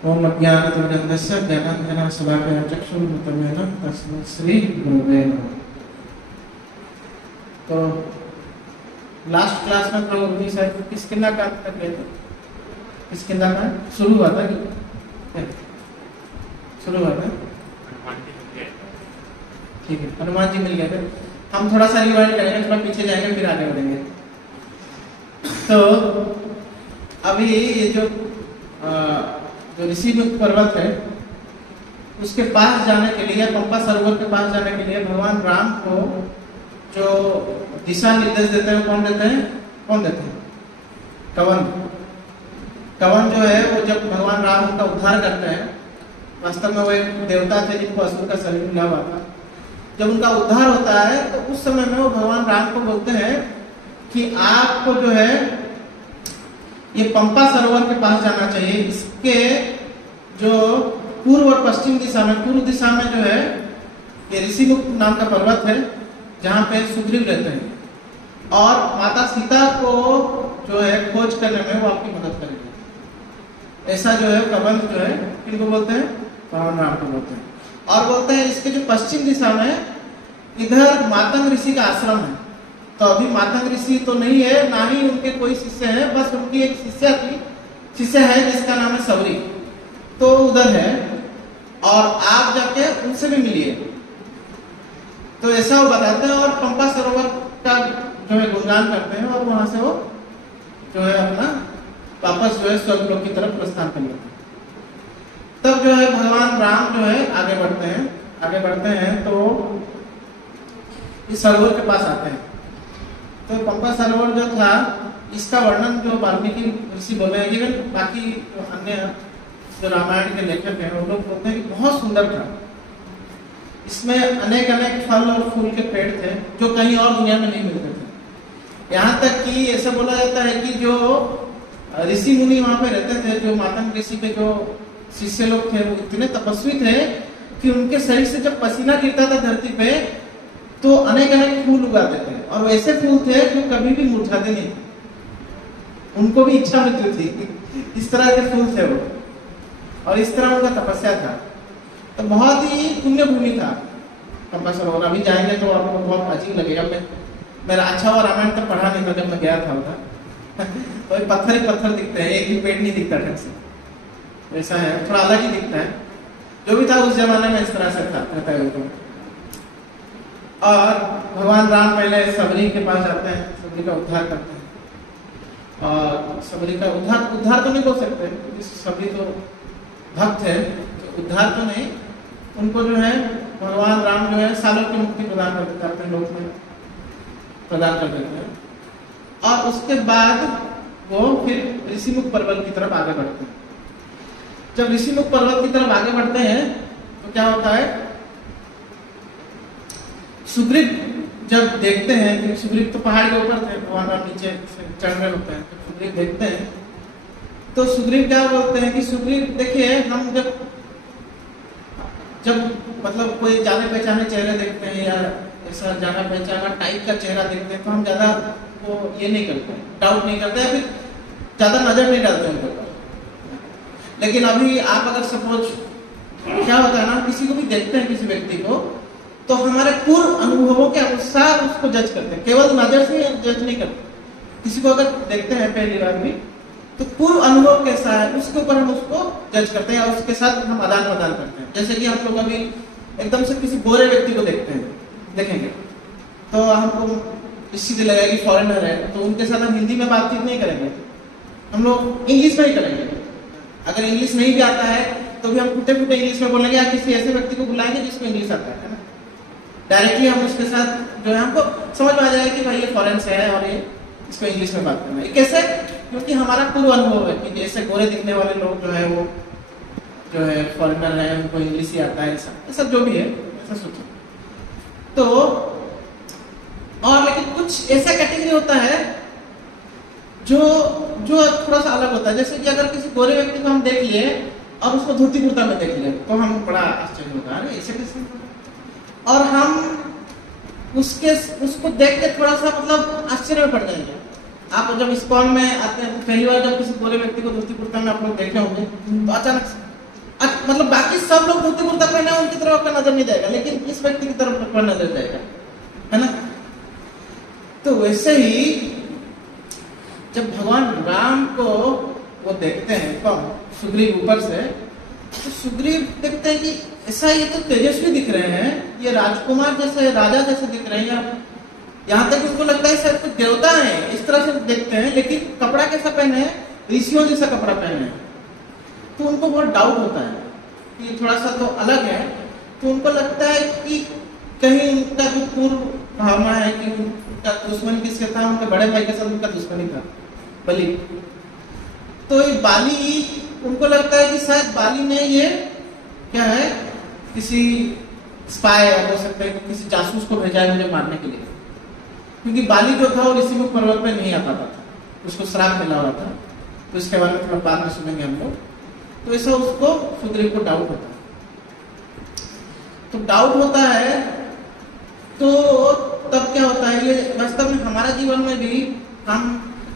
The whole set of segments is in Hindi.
ओम अज्ञानतिमिरन्धस्य ज्ञानाञ्जनशलाकया चक्षुरुन्मिलितं तस्मै श्रीगुरुवे नमः। तो लास्ट क्लास में प्रभु साहब किस किंदा का तक गए थे? किस किंदा का शुरू हुआ था? शुरू हुआ था, ठीक है, हनुमान जी मिल गए थे। हम थोड़ा सा रिवाइंड करेंगे, थोड़ा पीछे जाएंगे फिर आगे बढ़ेंगे। तो अभी ये जो ऋषिमुख पर्वत है उसके पास जाने के लिए, पंपा सरोवर के पास जाने के लिए भगवान राम को जो दिशा निर्देश देते हैं कौन देते हैं? कवन जो है वो जब भगवान राम उनका उद्धार करते हैं, वास्तव में वो एक देवता थे जिनको असुर का शरीर मिला हुआ था। जब उनका उद्धार होता है तो उस समय में वो भगवान राम को बोलते हैं कि आपको जो है ये पंपा सरोवर के पास जाना चाहिए। इसके जो पूर्व और पश्चिम दिशा में, पूर्व दिशा में जो है ये ऋषिमुख नाम का पर्वत है जहाँ पे सुग्रीव रहते हैं, और माता सीता को जो है खोज करने में वो आपकी मदद करेंगे। ऐसा जो है कबंध जो है किनको बोलते हैं? भगवान राम को बोलते हैं। और बोलते हैं इसके जो पश्चिम दिशा में इधर मातंग ऋषि का आश्रम है। तो अभी मातंग ऋषि तो नहीं है, ना ही उनके कोई शिष्य है, बस उनकी एक शिष्य है जिसका नाम है सबरी, तो उधर है, और आप जाके उनसे भी मिलिए। तो ऐसा वो बताते हैं और पंपा सरोवर का जो है गुणगान करते हैं, और वहां से वो जो है अपना वापस जो है स्वर्गलोक की तरफ प्रस्थान कर लेते हैं। तब जो है भगवान राम जो है आगे बढ़ते हैं तो इस सरोवर के पास आते हैं। तो पंपा सरोवर जो था इसका वर्णन जो वाल्मीकि ऋषि बोले हैं, इवन बाकी अन्य जो रामायण के लेखक हैं वो लोग बोलते हैं कि बहुत सुंदर था। इसमें अनेक फल और फूल के पेड़ थे जो कहीं और दुनिया में नहीं मिलते थे। यहाँ तक कि ऐसा बोला जाता है कि जो ऋषि मुनि वहां पे रहते थे, जो मातंग ऋषि के जो शिष्य लोग थे, वो इतने तपस्वी थे कि उनके शरीर से जब पसीना गिरता था धरती पे तो अनेक फूल उगाते थे, और वैसे फूल थे जो कभी भी मुरझाते नहीं थे। उनको भी इच्छा मृत्यु थी, इस तरह के फूल थे वो, और इस तरह उनका तपस्या था। तो बहुत ही पुण्य भूमि था पंपा सरोवर। अभी जाएंगे तो आपको बहुत अजीब लगेगा। मेरा अच्छा हुआ रामायण तक पढ़ा नहीं था जब मैं गया था उधर। तो पत्थर ही पत्थर दिखते हैं, एक भी पेड़ नहीं दिखता ढंग से, ऐसा है, थोड़ा अलग ही दिखता है। जो भी था उस जमाने में इस तरह से था। और भगवान राम पहले सबरी के पास जाते हैं, सबरी का उद्धार करते हैं। और सबरी का उद्धार तो नहीं बोल सकते, सबरी तो भक्त है, तो उद्धार तो नहीं, उनको जो है भगवान राम जो है सालों की मुक्ति प्रदान कर देते हैं, अपने लोक में प्रदान कर देते हैं। और उसके बाद वो फिर ऋषिमुख पर्वत की तरफ आगे बढ़ते हैं। जब ऋषिमुख पर्वत की तरफ आगे बढ़ते हैं तो क्या होता है, सुग्रीव जब देखते हैं कि सुग्रीव तो पहाड़ के ऊपर थे, भगवान राम नीचे चढ़ रहे होते हैं, तो सुग्रीव देखते हैं तो सुग्रीव क्या बोलते हैं कि सुग्रीव देखिए, हम जब मतलब कोई जाने पहचाने चेहरे देखते हैं या ऐसा जाना पहचाना टाइप का चेहरा देखते हैं तो हम ज्यादा वो ये नहीं करते, डाउट नहीं करते, या फिर ज्यादा नजर नहीं डालते उनके ऊपर। लेकिन अभी आप अगर सपोज क्या होता है ना, किसी को भी देखते हैं, किसी व्यक्ति को, तो हमारे पूर्व अनुभवों के अनुसार उसको जज करते हैं, केवल नजर से जज नहीं करते। किसी को अगर देखते हैं पहली बार भी तो पूर्व अनुभव कैसा है उसके ऊपर हम उसको जज करते हैं, और उसके साथ हम आदान प्रदान करते हैं। जैसे कि हम लोग अभी एकदम से किसी गोरे व्यक्ति को देखेंगे तो हमको सीधे लगेगा कि फॉरेनर है, तो उनके साथ हम हिंदी में बातचीत नहीं करेंगे, हम लोग इंग्लिश में ही करेंगे। अगर इंग्लिश नहीं भी आता है तो भी हम फूटे इंग्लिश में बोलेंगे, या किसी ऐसे व्यक्ति को बुलाएंगे जिसको इंग्लिश आता है ना, डायरेक्टली हम उसके साथ जो है हमको समझ में आ जाएगा कि भाई ये फॉरेन से है और ये इसको इंग्लिश में बात करना है। कैसे? क्योंकि हमारा पूर्व अनुभव है कि जैसे गोरे दिखने वाले लोग जो है वो जो है फॉरेनर है, उनको इंग्लिश ही आता है, ऐसा जो भी है ऐसा सोचो। तो और लेकिन कुछ ऐसा कैटेगरी होता है जो थोड़ा सा अलग होता है। जैसे कि अगर किसी गोरे व्यक्ति को हम देख लिए और उसको धोती कुर्ता में देख लिए तो हम बड़ा आश्चर्य होता है, ऐसे कैसे? और हम उसको देख के थोड़ा सा मतलब आश्चर्य में पड़ जाएंगे। आप जब इस्कॉन में आते हैं तो पहली बार जब किसी गोरे व्यक्ति को धोती कुर्ता में आप लोग देखे होंगे तो अचानक मतलब बाकी सब लोग धोती कुर्ता पहने उनकी तरफ आपका नजर नहीं जाएगा, लेकिन इस व्यक्ति की तरफ आपका नजर जाएगा, है ना। तो वैसे ही जब भगवान राम को वो देखते हैं, कौन, सुग्रीव ऊपर से, तो सुग्रीव देखते हैं कि ऐसा ये तो तेजस्वी दिख रहे हैं, ये राजकुमार जैसे, राजा जैसे दिख रहे हैं, यहाँ तक उनको लगता है शायद कुछ देवता है, इस तरह से देखते हैं। लेकिन कपड़ा कैसा पहने हैं, ऋषियों जैसा कपड़ा पहने हैं। तो उनको बहुत डाउट होता है कि ये थोड़ा सा तो अलग है। तो उनको लगता है कि कहीं उनका जो पूर्व भावना है कि उनका दुश्मन किसके था, उनके बड़े भाई के साथ उनका दुश्मनी था, बलि। तो ये बाली, उनको लगता है कि शायद बाली ने ये क्या है, किसी स्पाई हो सकता है, किसी जासूस को भेजा है मुझे मारने के लिए, क्योंकि बाली जो था वो ऋषिमुख पर्वत पे नहीं आ पाता था, उसको श्राप मिला हुआ था। तो इसके बारे में थोड़ा बाद में सुनेंगे हम लोग। तो ऐसा उसको, सुग्रीव को डाउट होता है। तो डाउट होता है तो तब क्या होता है, ये वास्तव में हमारा जीवन में भी हम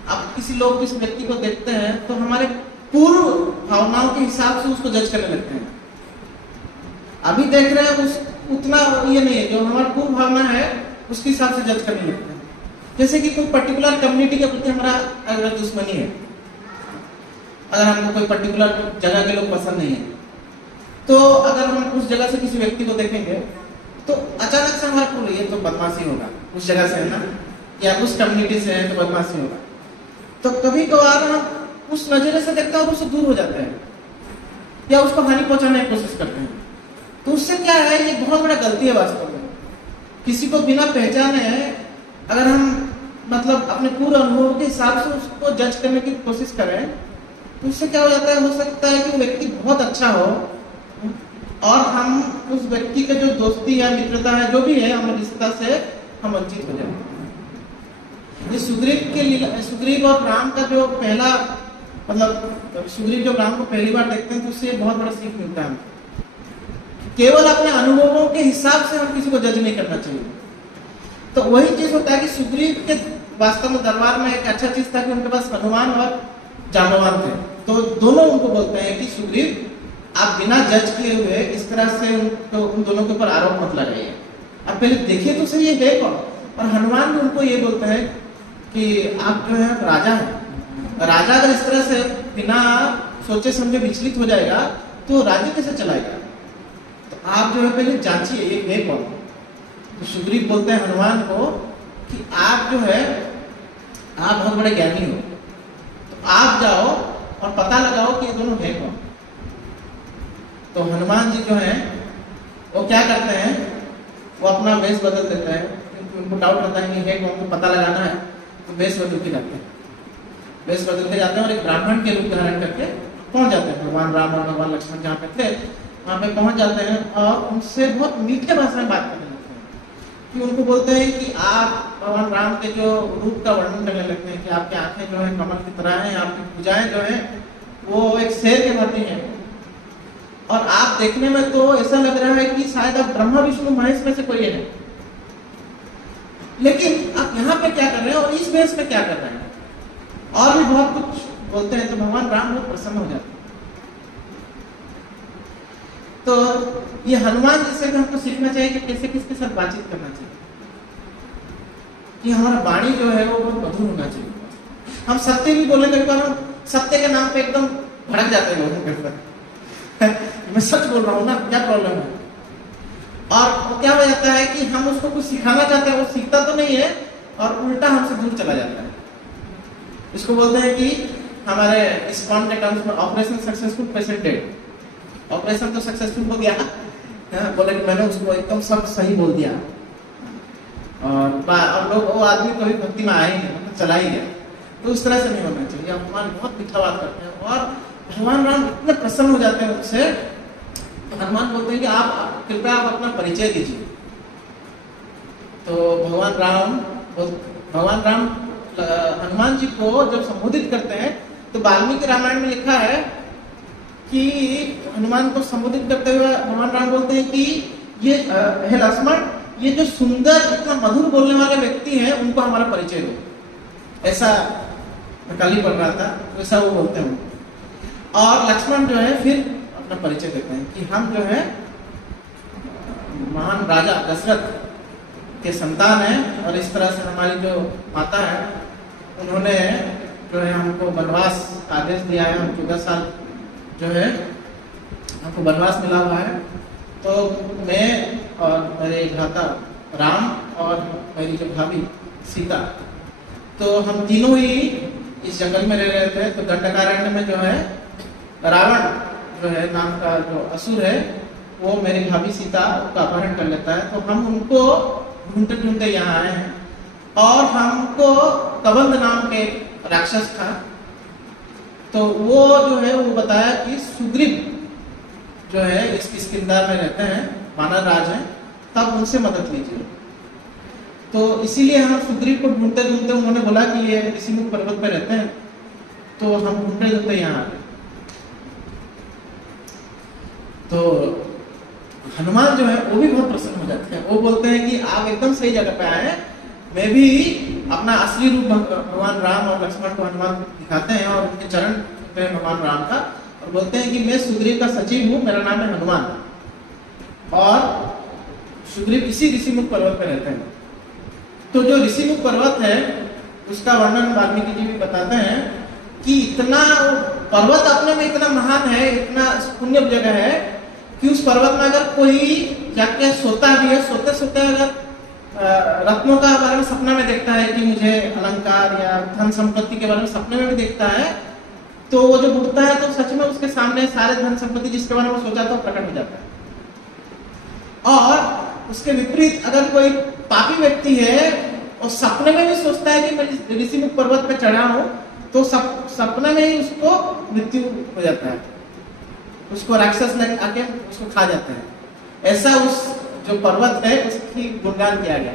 अब किसी लोग, किसी व्यक्ति को देखते हैं तो हमारे पूर्व भावनाओं के हिसाब से उसको जज करने लगते हैं। अभी देख रहे हैं उस उतना ये नहीं है, जो हमारा पूर्व भावना है उसके हिसाब से जज करने लगते हैं। जैसे कि कोई पर्टिकुलर कम्युनिटी के प्रति हमारा अगर दुश्मनी है, अगर हमको कोई पर्टिकुलर जगह के लोग पसंद नहीं है, तो अगर हम उस जगह से किसी व्यक्ति को देखेंगे तो अचानक से हमारा पूरा ये तो बदमाशी होगा, उस जगह से है ना, या उस कम्युनिटी से है तो बदमाशी होगा। तो कभी कभार हम उस नजरे से देखते हैं और उससे दूर हो जाते हैं या उसको हानि पहुंचाने की कोशिश करते हैं। तो उससे क्या है, ये बहुत बड़ा गलती है वास्तव में। किसी को बिना पहचाने अगर हम मतलब अपने पूरे अनुभव के हिसाब से उसको जज करने की कोशिश करें तो उससे क्या हो जाता है, हो सकता है कि वो व्यक्ति बहुत अच्छा हो और हम उस व्यक्ति के जो दोस्ती या मित्रता है, जो भी है, हमारे रिश्ता से हम वंचित हो जाए। ये सुग्रीव और राम का जो पहला मतलब, सुग्रीव जो राम को पहली बार देखते हैं तो उससे बहुत बड़ा सीख मिलता है। केवल अपने अनुभवों के हिसाब से हम किसी को जज नहीं करना चाहिए। तो वही चीज होता है कि सुग्रीव के वास्तव में दरबार में एक अच्छा चीज था कि उनके पास हनुमान और जांबवान थे। तो दोनों उनको बोलते हैं कि सुग्रीव, आप बिना जज किए हुए इस तरह से उन दोनों के ऊपर आरोप मत लगाइए, आप पहले देखिए तो सही ये है कौन। और हनुमान भी उनको ये बोलते हैं कि आप जो है राजा है, राजा अगर इस तरह से बिना सोचे समझे विचलित हो जाएगा तो राज्य कैसे चलाएगा, तो आप जो है पहले जांचिए ये है कौन। तो सुग्रीव बोलते हैं हनुमान को कि आप जो है, आप बहुत बड़े ज्ञानी हो, तो आप जाओ और पता लगाओ कि ये दोनों है कौन। तो हनुमान जी जो है वो क्या करते हैं, वो अपना वेश बदल देते हैं, क्योंकि उनको डाउट रहता है कि है कौन, को पता लगाना है। तो वेश बदल के जाते हैं, वेश बदल के जाते हैं और एक ब्राह्मण के रूप धारण करके पहुंच जाते हैं। भगवान राम और भगवान लक्ष्मण जहाँ पे थे वहां पे पहुंच जाते हैं और उनसे बहुत मीठे भाषा में बात करने लगते हैं। कि उनको बोलते हैं कि आप भगवान राम के जो रूप का वर्णन करने लगते हैं कि आपकी आंखें जो है कमल की तरह हैं, आपकी भुजाएं जो है वो एक शेर के भांति हैं, और आप देखने में तो ऐसा लग रहा है कि शायद आप ब्रह्मा विष्णु महेश में से कोई है, लेकिन आप यहाँ पे क्या कर रहे हैं और इस वेश में क्या कर रहे हैं, और भी बहुत कुछ बोलते हैं। तो भगवान राम बहुत प्रसन्न हो जाते हैं। तो ये हनुमान जी से हमको सीखना चाहिए कि कैसे किसके साथ बातचीत करना चाहिए, कि हमारा वाणी जो है वो बहुत मधुर होना चाहिए। हम सत्य भी बोले, कभी हम सत्य के नाम पे एकदम भड़क जाते हैं लोगों के ऊपर मैं सच बोल रहा हूँ ना, क्या प्रॉब्लम है। और क्या हो जाता है कि हम उसको कुछ सिखाना चाहते हैं, वो सीखता तो नहीं है और उल्टा हमसे दूर चला जाता है। इसको बोलते हैं कि हमारे इस्कॉन के टर्म्स में operation successful patient dead. Operation तो सक्सेसफुल हो गया, बोले कि मैंने उसको एकदम सब सही बोल दिया, और लोग वो आदमी कभी भक्ति में आए ही नहीं, चला ही गया। तो उस तरह से नहीं होना चाहिए। हनुमान बहुत मीठा बात करते हैं और भगवान राम इतने प्रसन्न हो जाते हैं उससे। तो हनुमान बोलते हैं कि आप कृपया आप अपना परिचय दीजिए। तो भगवान राम हनुमान जी को जब संबोधित करते हैं तो वाल्मीकि रामायण में लिखा है कि हनुमान को संबोधित करते हुए भगवान राम बोलते हैं कि ये हे लक्ष्मण, ये जो सुंदर इतना मधुर बोलने वाले व्यक्ति हैं उनको हमारा परिचय दो। ऐसा कल ही पढ़ रहा था, वैसा वो बोलते हैं। और लक्ष्मण जो है फिर अपना परिचय देते हैं कि हम जो है महान राजा दशरथ के संतान हैं, और इस तरह से हमारी जो माता है उन्होंने जो है हमको वनवास का आदेश दिया है। हम 14 साल जो है हमको वनवास मिला हुआ है। तो मैं और मेरे भ्राता राम और मेरी जो भाभी सीता, तो हम तीनों ही इस जंगल में रह रहे थे। तो दंडकारण्य में जो है रावण जो है नाम का जो असुर है वो मेरी भाभी सीता का अपहरण कर लेता है। तो हम उनको ढूंढते ढूंढते यहाँ आए हैं, और हमको कबंध नाम के राक्षस था, तो वो जो है वो बताया कि सुग्रीव जो है इस किष्किंधा में रहते हैं, वानर राज हैं, तब उनसे मदद लीजिए। तो इसीलिए हम सुग्रीव को ढूंढते ढूंढते, उन्होंने बोला कि ये ऋषिमुख पर्वत पे रहते हैं, तो हम ढूंढते ढूंढते यहाँ आ गए। तो हनुमान जो है वो भी बहुत प्रसन्न हो जाते हैं। वो बोलते हैं कि आप एकदम सही जगह पे आए हैं। मैं भी अपना असली रूप भगवान राम और लक्ष्मण को हनुमान दिखाते हैं, और उनके चरण छूते हैं भगवान राम का, और बोलते हैं कि मैं सुग्रीव का सचिव हूँ, मेरा नाम है हनुमान, और सुग्रीव इसी ऋषिमुख पर्वत पे रहते हैं। तो जो ऋषिमुख पर्वत है उसका वर्णन वाल्मीकि जी भी बताते हैं कि इतना पर्वत अपने में इतना महान है, इतना पुण्य जगह है कि उस पर्वत में अगर कोई जाके सोता भी है, सोते सोते अगर रत्नों का बारे में सपना में देखता है कि मुझे अलंकार या धन संपत्ति के बारे में सपने में भी देखता है, तो वो जो उठता है तो सच में उसके सामने सारे धन संपत्ति जिसके बारे में सोचा था प्रकट हो जाता है। और उसके विपरीत अगर कोई पापी व्यक्ति है और सपने में भी सोचता है कि मैं ऋषिमुख पर्वत पे चढ़ा हूं, तो सपने में ही उसको मृत्यु हो जाता है, उसको राक्षस ने आके उसको खा जाते हैं। ऐसा उस जो पर्वत है उसकी गुणगान किया गया।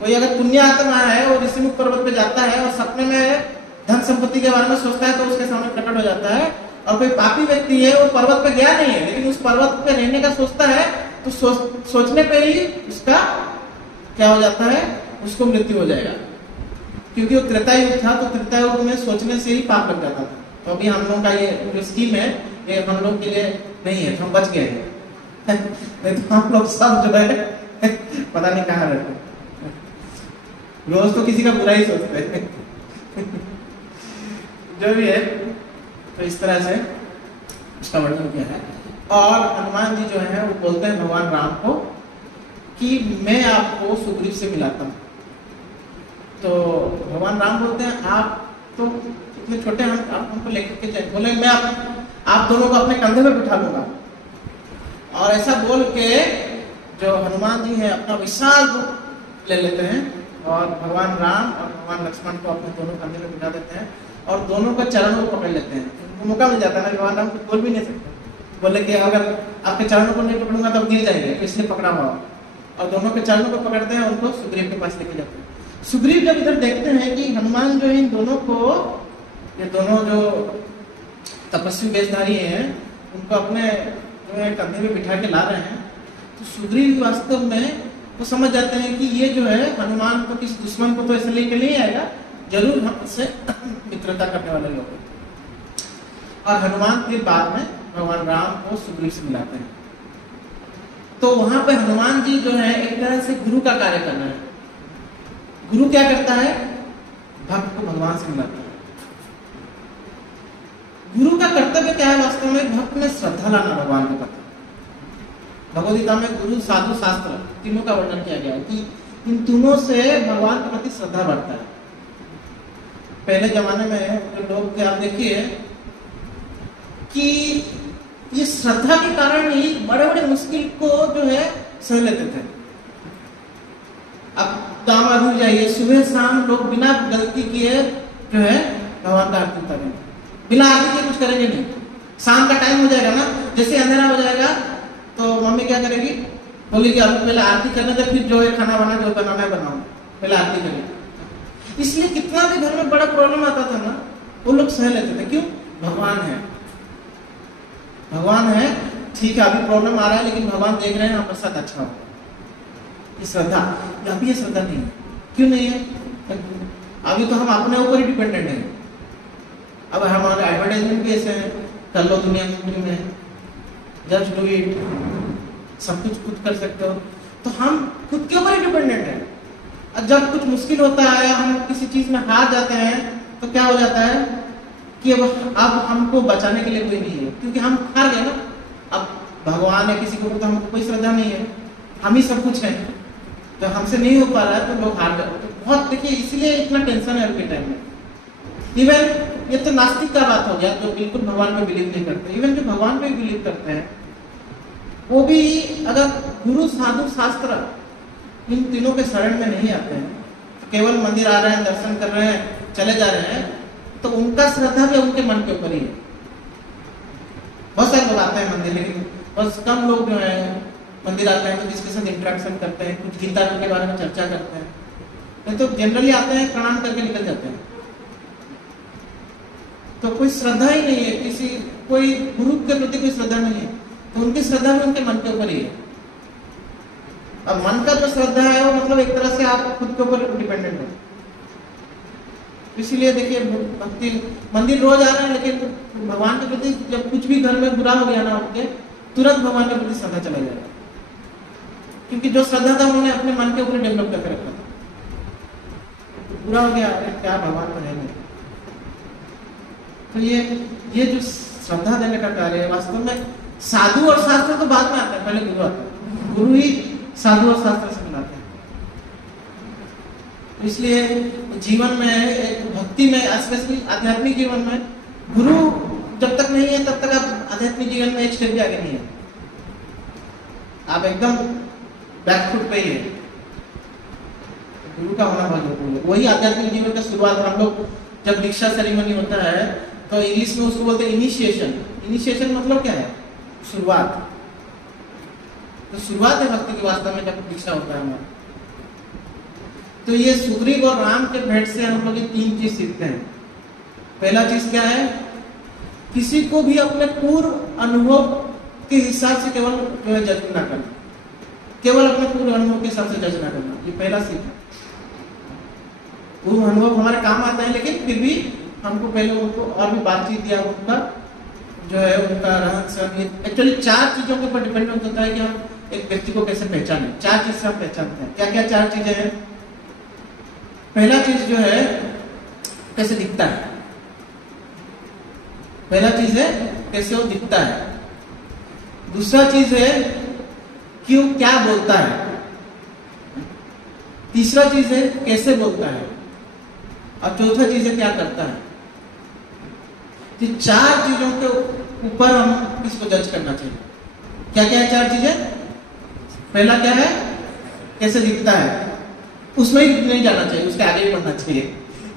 कोई अगर पुण्य आत्मा है और ऋषिमुख पर्वत पे जाता है और सपने में धन संपत्ति के बारे में सोचता है तो उसके सामने प्रकट हो जाता है। और कोई पापी व्यक्ति है वो पर्वत पे गया नहीं है लेकिन उस पर्वत पे रहने का सोचता है, तो सोचने पे ही उसका क्या हो जाता है, उसको मृत्यु हो जाएगा। क्योंकि वो त्रेता युग था, तो त्रेता युग में सोचने से ही पाप लग जाता था। तो अभी हम लोगों का ये जो स्कीम है ये हम लोग के लिए नहीं है, तो हम बच गए हैं। नहीं तो हम लोग सब जो है पता नहीं कहाँ रहते, रोज तो किसी का बुरा ही सोचते हैं। जो भी है, तो इस तरह से उसका वर्णन किया है। और हनुमान जी जो है वो बोलते हैं भगवान राम को कि मैं आपको सुग्रीव से मिलाता हूँ। तो भगवान राम बोलते हैं आप तो इतने छोटे हैं, आप हमको लेकर के जाए। बोले मैं आप दोनों को अपने कंधे पे बिठा लूंगा। और ऐसा बोल के जो हनुमान जी हैं अपना विशाल रूप ले लेते हैं और भगवान राम और भगवान लक्ष्मण को अपने दोनों कंधे पे बिठा देते हैं और दोनों को चरणों को पकड़ लेते हैं। उनको मौका मिल जाता है ना, भगवान राम को बोल भी नहीं सकते, बोले कि अगर आपके चरणों को नहीं पकड़ूंगा तब गिर जाएंगे, इसलिए पकड़ा हुआ। और दोनों के चरणों को पकड़ते हैं, उनको सुग्रीव के पास लेके जाते हैं। सुग्रीव जब इधर देखते हैं कि हनुमान जो है इन दोनों को, ये दोनों जो तपस्वी वेशधारी हैं उनको अपने जो है कंधे पे बिठा के ला रहे हैं, तो सुग्रीव वास्तव में वो समझ जाते हैं कि ये जो है हनुमान को, किसी दुश्मन को तो ऐसे लेके नहीं आएगा, जरूर हमसे मित्रता करने वाले लोग। और हनुमान फिर बाद में भगवान राम को सुग्रीव से मिलाते हैं। तो वहां पे हनुमान जी जो है एक तरह से गुरु का कार्य कर रहे हैं। गुरु क्या करता है, भक्त को भगवान से मिलाता है। गुरु का कर्तव्य क्या है वास्तव में, भक्त में श्रद्धा लाना भगवान के प्रति। भगवद गीता में गुरु साधु शास्त्र तीनों का वर्णन किया गया है कि इन तीनों से भगवान के प्रति श्रद्धा बढ़ता है। पहले जमाने में जो लोग थे, आप देखिए कि ये श्रद्धा के कारण ही बड़े बड़े मुश्किल को जो है सह लेते थे। अब गाँव में जाइए, सुबह शाम लोग बिना गलती किए जो है भगवान का आरती करेंगे, बिना आरती के कुछ करेंगे नहीं। शाम का टाइम हो जाएगा ना, जैसे अंधेरा हो जाएगा तो मम्मी क्या करेगी, बोलेगी अब पहले आरती करने दे, फिर जो है खाना बना, जो बनाना है बनाओ, पहले आरती करेगी। इसलिए कितना भी घर में बड़ा प्रॉब्लम आता था ना, वो लोग सह लेते थे। क्यों? भगवान है, भगवान है, ठीक है अभी प्रॉब्लम आ रहा है लेकिन भगवान देख रहे हैं हमारे साथ अच्छा हो। ये श्रद्धा, अभी ये श्रद्धा नहीं है। क्यों नहीं है? अभी तो हम अपने ऊपर ही डिपेंडेंट हैं। अब हमारे एडवर्टाइजमेंट भी ऐसे हैं, कर लो दुनिया में, जस्ट डू इट, सब कुछ खुद कर सकते हो। तो हम खुद के ऊपर डिपेंडेंट है। और जब कुछ मुश्किल होता है, हम किसी चीज में हार जाते हैं, तो क्या हो जाता है कि अब हमको बचाने के लिए कोई नहीं है, क्योंकि हम हार गए ना। अब भगवान है, किसी के ऊपर तो हमको कोई श्रद्धा नहीं है, हम ही सब कुछ है। तो हमसे नहीं हो पा रहा है तो लोग हार जाते हैं। बहुत देखिए, इसलिए इतना टेंशन है अभी के टाइम में। इवन ये तो नास्तिक का बात हो गया, जो बिल्कुल भगवान में बिलीव नहीं करते। इवन जो भगवान में बिलीव करते हैं, वो भी अगर गुरु साधु शास्त्र इन तीनों के शरण में नहीं आते हैं, तो केवल मंदिर आ रहे हैं, दर्शन कर रहे हैं, चले जा रहे हैं, तो उनका श्रद्धा भी उनके मन के ऊपर ही है। बहुत सारे लोग आते हैं मंदिर, लेकिन बस कम लोग जो है मंदिर आते हैं तो किसके साथ इंटरेक्शन करते हैं, कुछ गीता के बारे में चर्चा करते हैं। नहीं तो जनरली आते हैं, प्रणाम करके निकल जाते हैं। तो कोई श्रद्धा ही नहीं है, किसी कोई गुरु के प्रति कोई श्रद्धा नहीं है, तो उनकी श्रद्धा भी उनके मन के ऊपर ही है। अब मन का जो श्रद्धा है वो मतलब एक तरह से आप खुद के ऊपर डिपेंडेंट हो। इसीलिए देखिए, भक्ति मंदिर रोज आ रहे हैं, लेकिन भगवान के प्रति जब कुछ भी घर में बुरा हो गया ना उनके, तुरंत भगवान के प्रति श्रद्धा चला जाएगा, क्योंकि जो श्रद्धा था उन्होंने अपने मन के ऊपर डेवलप करके रखा था। तो बुरा हो गया, अरे क्या भगवान तो है नहीं। तो ये जो श्रद्धा देने का कार्य है, वास्तव में साधु और शास्त्र तो बाद में आता है, पहले गुरु आता है। गुरु ही साधु और शास्त्र से मिलाते हैं। तो इसलिए जीवन में, भक्ति में, स्पेशली आध्यात्मिक जीवन में, गुरु जब तक नहीं है तब तक आप आध्यात्मिक जीवन में एक स्टेप भी आगे नहीं है, आप एकदम बैकफुट पे ही है। गुरु का होना बहुत जरूरी है, वही आध्यात्मिक जीवन का शुरुआत। हम लोग जब दीक्षा सेरेमनी होता है तो इंग्लिश में उसको बोलते हैं इनिशिएशन। इनिशिएशन मतलब क्या है? शुरुआत। तो शुरुआत है भक्ति की वास्तव में जब दीक्षा होता है हमारा। तो ये सुग्रीव और राम के भेंट से हम लोग ये 3 चीज सीखते हैं। पहला चीज क्या है? किसी को भी अपने पूर्व अनुभव के हिसाब से केवल जो है जज ना करना, केवल अपने पूर्व अनुभव के हिसाब से जज ना करना, ये पहला सीख है। पूर्व अनुभव हमारे काम आता है, लेकिन फिर भी हमको पहले उनको और भी बातचीत या उनका जो है उनका रहन सहन, एक्चुअली 4 चीजों के ऊपर डिपेंडेंट होता है कि हम एक व्यक्ति को कैसे पहचाने। 4 चीज से हम पहचानते हैं। क्या क्या 4 चीजें हैं? पहला चीज जो है कैसे दिखता है। पहला चीज है कैसे वो दिखता है। दूसरा चीज है क्यों, क्या बोलता है। तीसरा चीज है कैसे बोलता है। और चौथा चीज है क्या करता है। तो 4 चीजों के ऊपर हम इसको जज करना चाहिए। क्या क्या है 4 चीजें? पहला क्या है? कैसे दिखता है। उसमें ही नहीं जाना चाहिए, उसके आगे ही बढ़ना चाहिए,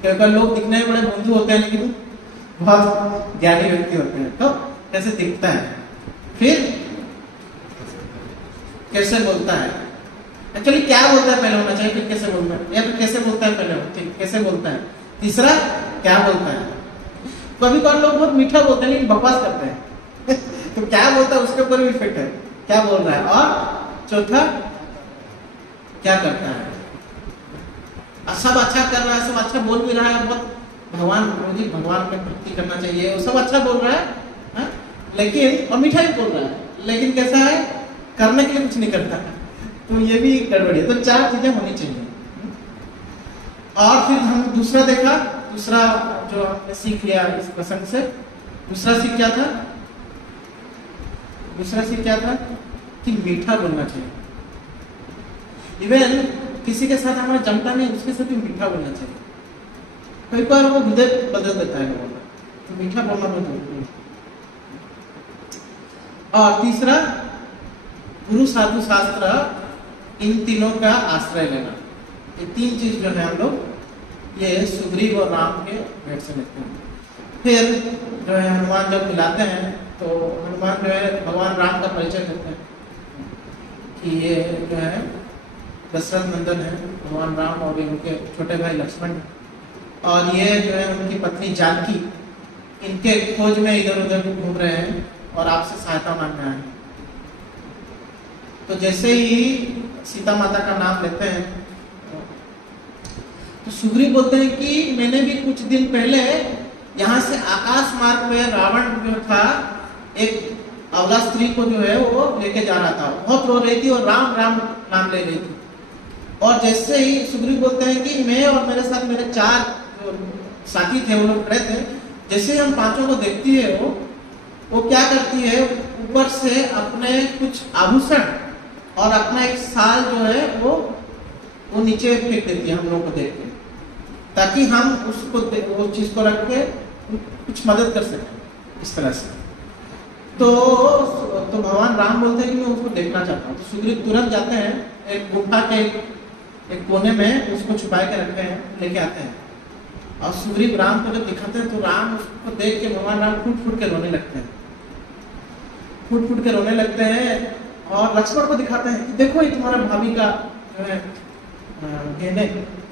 क्योंकि लोग दिखने में बड़े बंधु होते हैं लेकिन बहुत ज्ञानी व्यक्ति होते हैं। तो कैसे दिखता है, फिर कैसे बोलता है। एक्चुअली क्या बोलता है पहले होना चाहिए, फिर कैसे बोलता है, या फिर कैसे बोलता है पहले, ठीक कैसे बोलता है। तीसरा क्या बोलता है। कभी कभी लोग बहुत मीठा बोलते हैं लेकिन बकवास करते हैं तो क्या बोलता है उसके ऊपर भी इफेक्ट है, क्या बोल रहा है। और चौथा क्या करता है। सब अच्छा कर रहा है, सब अच्छा बोल भी रहा है, बहुत भगवान में भक्ति करना चाहिए, वो सब अच्छा बोल रहा है, लेकिन और मीठा भी बोल रहा है, लेकिन कैसा है, करने के लिए कुछ नहीं करता है। तो ये भी गड़बड़ी है। तो 4 चीजें होनी चाहिए। और फिर हम दूसरा देखा, दूसरा जो हमने सीख लिया इस प्रसंग से, दूसरा सीख क्या था? दूसरा सीख क्या था कि मीठा बोलना चाहिए। इवन किसी के साथ हमारा जमता नहीं, उसके साथ भी मीठा बोलना चाहिए। कई बार वो हृदय बदल देता है लोगों का, तो मीठा बोलना बहुत जरूरी है। और तीसरा गुरु साधु शास्त्र, इन तीनों का आश्रय लेना। ये 3 चीज जो है हम लोग ये सुग्रीव और राम के भेंट से लेते हैं। फिर जो है हनुमान जब मिलाते हैं तो हनुमान जो है भगवान राम का परिचय देते हैं कि ये जो है दशरथ नंदन है, भगवान राम, और इनके छोटे भाई लक्ष्मण, और ये जो है उनकी पत्नी जानकी, इनके खोज में इधर उधर घूम रहे हैं और आपसे सहायता मांगना है। तो जैसे ही सीता माता का नाम लेते हैं तो सुग्रीव बोलते हैं कि मैंने भी कुछ दिन पहले यहाँ से आकाश मार्ग में रावण जो था एक अबला स्त्री को जो है वो लेके जा रहा था, बहुत रो रही थी और राम राम नाम ले रही थी। और जैसे ही सुग्रीव बोलते हैं कि मैं और मेरे साथ मेरे 4 साथी थे, वो लोग खड़े थे, जैसे ही हम पांचों को देखती है वो क्या करती है, ऊपर से अपने कुछ आभूषण और अपना एक साल जो है वो नीचे फेंक देती है हम लोगों को देख के, ताकि हम उसको वो चीज को रख के कुछ मदद कर सकें इस तरह से। तो भगवान राम बोलते हैं कि मैं उसको देखना चाहता हूँ। तो सुग्रीव तुरंत जाते हैं, एक गुफा के एक कोने में उसको छुपा के रखते हैं, लेके आते हैं। और सुग्रीव राम को जब दिखाते हैं तो राम उसको देख के भगवान राम फूट फूट के रोने लगते हैं, फूट फूट के रोने लगते हैं। और लक्ष्मण को दिखाते हैं कि देखो ये तुम्हारा भाभी का जो है गहने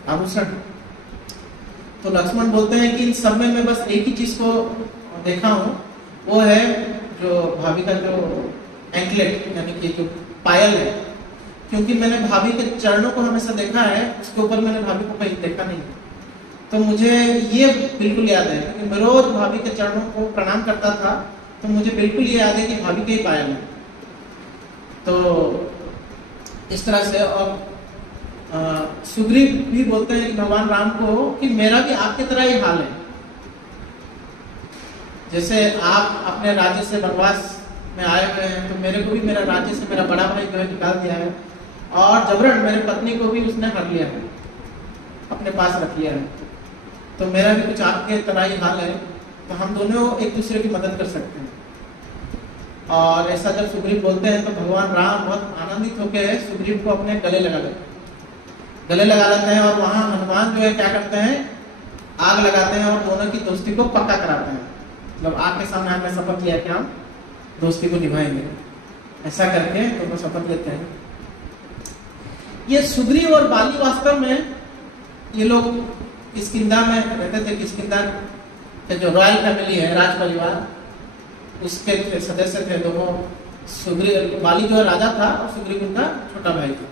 आभूषण। तो लक्ष्मण बोलते हैं कि इन सब में मैं बस एक ही चीज को देखा हूँ, वो है जो भाभी का जो एंकलेट यानी कि जो पायल है, क्योंकि मैंने भाभी के चरणों को हमेशा देखा है, उसके ऊपर मैंने भाभी को कहीं देखा नहीं। तो मुझे ये बिल्कुल याद है कि मैं रोज भाभी के चरणों को प्रणाम करता था, तो मुझे बिल्कुल ये याद है कि भाभी के ही पायल है। तो इस तरह से। और सुग्रीव भी बोलते हैं कि भगवान राम को कि मेरा भी आपकी तरह ही हाल है, जैसे आप अपने राज्य से वनवास में आए हुए हैं, तो मेरे को भी मेरा राज्य से मेरा बड़ा भाई जो है निकाल दिया है, और जबरन मेरे पत्नी को भी उसने हर लिया है, अपने पास रख लिया है। तो मेरा भी कुछ आपके तरह ही हाल है, तो हम दोनों एक दूसरे की मदद कर सकते हैं। और ऐसा जब सुग्रीव बोलते हैं तो भगवान राम बहुत आनंदित होकर सुग्रीव को अपने गले लगा लेते हैं। और वहां हनुमान जो है क्या करते हैं, आग लगाते हैं और दोनों की दोस्ती को पक्का कराते हैं। मतलब आग के सामने आपने शपथ लिया कि हम दोस्ती को निभाएंगे, ऐसा करके दोनों शपथ लेते हैं। ये सुग्रीव और बाली वास्तव में ये लोग किष्किंधा में रहते थे। किष्किंधा के जो रॉयल फैमिली है, राज परिवार, उसके सदस्य थे दोनों। सुग्रीव, बाली जो है राजा था और सुग्रीव उनका छोटा भाई था।